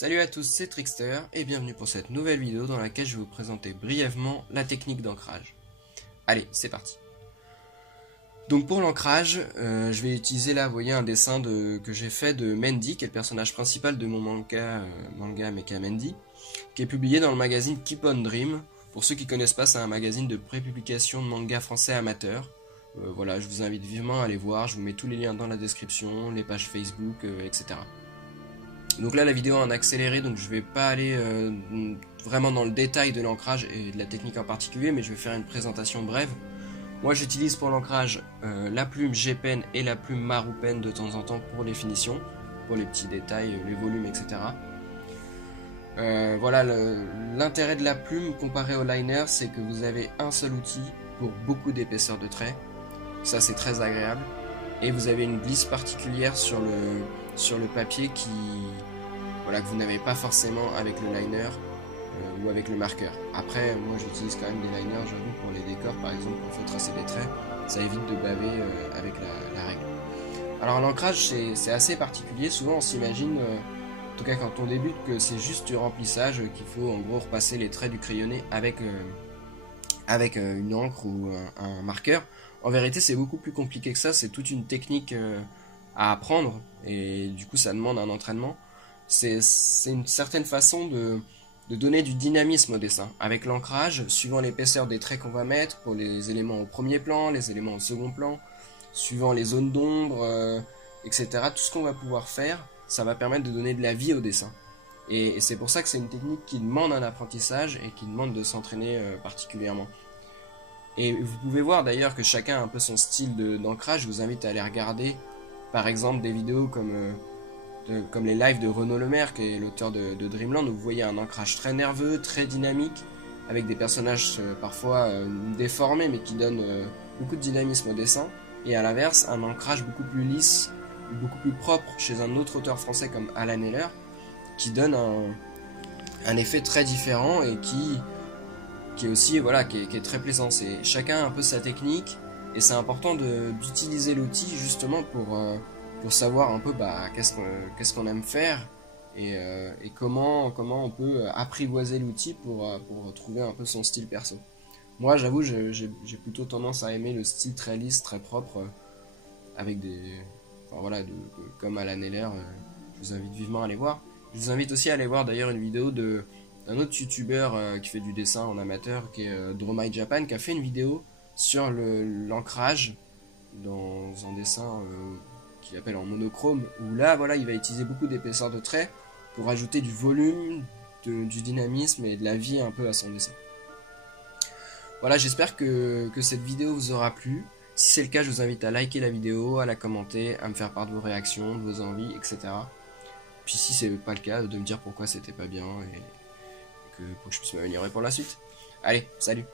Salut à tous, c'est Trickster et bienvenue pour cette nouvelle vidéo dans laquelle je vais vous présenter brièvement la technique d'ancrage. Allez, c'est parti. Donc pour l'ancrage, je vais utiliser là, vous voyez, un dessin que j'ai fait de Mendy, qui est le personnage principal de mon manga Mecha Mendy, qui est publié dans le magazine Keep on Dream. Pour ceux qui ne connaissent pas, c'est un magazine de prépublication de manga français amateurs. Voilà, je vous invite vivement à aller voir, je vous mets tous les liens dans la description, les pages Facebook, etc. Donc là la vidéo est en accéléré, donc je vais pas aller vraiment dans le détail de l'ancrage et de la technique en particulier, mais je vais faire une présentation brève. Moi j'utilise pour l'ancrage la plume G-Pen et la plume Marupen de temps en temps pour les finitions, pour les petits détails, les volumes, etc. Voilà, l'intérêt de la plume comparé au liner, c'est que vous avez un seul outil pour beaucoup d'épaisseur de trait. Ça c'est très agréable. Et vous avez une glisse particulière sur le papier que vous n'avez pas forcément avec le liner ou avec le marqueur. Après, moi j'utilise quand même des liners, j'avoue, pour les décors, par exemple, quand il faut tracer des traits, ça évite de baver avec la règle. Alors l'ancrage, c'est assez particulier, souvent on s'imagine, en tout cas quand on débute, que c'est juste du remplissage, qu'il faut en gros repasser les traits du crayonné avec une encre ou un marqueur. En vérité, c'est beaucoup plus compliqué que ça, c'est toute une technique à apprendre, et du coup ça demande un entraînement. C'est une certaine façon de donner du dynamisme au dessin. Avec l'ancrage, suivant l'épaisseur des traits qu'on va mettre, pour les éléments au premier plan, les éléments au second plan, suivant les zones d'ombre, etc., tout ce qu'on va pouvoir faire, ça va permettre de donner de la vie au dessin. Et c'est pour ça que c'est une technique qui demande un apprentissage et qui demande de s'entraîner particulièrement. Et vous pouvez voir d'ailleurs que chacun a un peu son style d'ancrage. Je vous invite à aller regarder par exemple des vidéos comme les lives de Renaud Lemaire, qui est l'auteur de Dreamland, où vous voyez un ancrage très nerveux, très dynamique, avec des personnages parfois déformés, mais qui donnent beaucoup de dynamisme au dessin. Et à l'inverse, un ancrage beaucoup plus lisse, beaucoup plus propre chez un autre auteur français comme Alan Heller, qui donne un effet très différent et qui est aussi qui est très plaisant. C'est chacun a un peu sa technique et c'est important d'utiliser l'outil justement pour savoir un peu qu'est-ce qu'on aime faire et comment on peut apprivoiser l'outil pour trouver un peu son style perso. Moi j'avoue j'ai plutôt tendance à aimer le style très lisse, très propre avec comme Alan Heller, je vous invite vivement à aller voir. Je vous invite aussi à aller voir d'ailleurs une vidéo d'un autre youtubeur qui fait du dessin en amateur, qui est Dromai Japan, qui a fait une vidéo sur l'ancrage dans un dessin qu'il appelle en monochrome, où là voilà il va utiliser beaucoup d'épaisseur de trait pour ajouter du volume, du dynamisme et de la vie un peu à son dessin. Voilà, j'espère que cette vidéo vous aura plu. Si c'est le cas, je vous invite à liker la vidéo, à la commenter, à me faire part de vos réactions, de vos envies, etc. Puis si c'est pas le cas, de me dire pourquoi c'était pas bien et pour que je puisse m'améliorer pour la suite. Allez, salut!